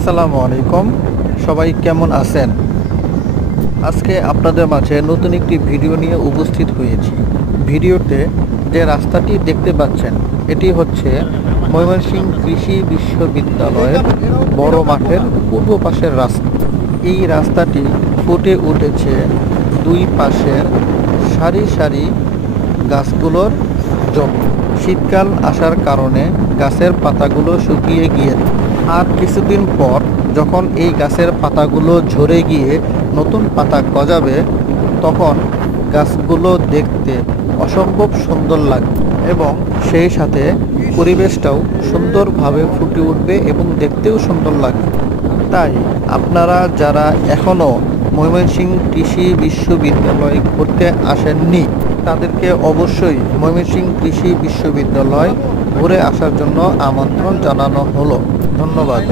আসসালামু আলাইকুম। সবাই কেমন আছেন? আজকে আপনাদের মাঝে নতুন একটি ভিডিও নিয়ে উপস্থিত হয়েছি। ভিডিওতে যে রাস্তাটি দেখতে পাচ্ছেন এটি হচ্ছে ময়মনসিংহ কৃষি বিশ্ববিদ্যালয়ের বড় মাঠের পূর্ব পাশের রাস্তা। এই রাস্তাটি ফুটে উঠেছে দুই পাশের সারি সারি গাছগুলোর জন্য। শীতকাল আসার কারণে গাছের পাতাগুলো শুকিয়ে গিয়েছে। আর কিছুদিন পর যখন এই গাছের পাতাগুলো ঝরে গিয়ে নতুন পাতা গজাবে, তখন গাছগুলো দেখতে অসম্ভব সুন্দর লাগবে এবং সেই সাথে পরিবেশটাও সুন্দরভাবে ফুটে উঠবে এবং দেখতেও সুন্দর লাগবে। তাই আপনারা যারা এখনও ময়মনসিংহ কৃষি বিশ্ববিদ্যালয় ঘুরতে আসেননি, তাদেরকে অবশ্যই ময়মনসিংহ কৃষি বিশ্ববিদ্যালয় ঘুরে আসার জন্য আমন্ত্রণ জানানো হলো। ধন্যবাদ।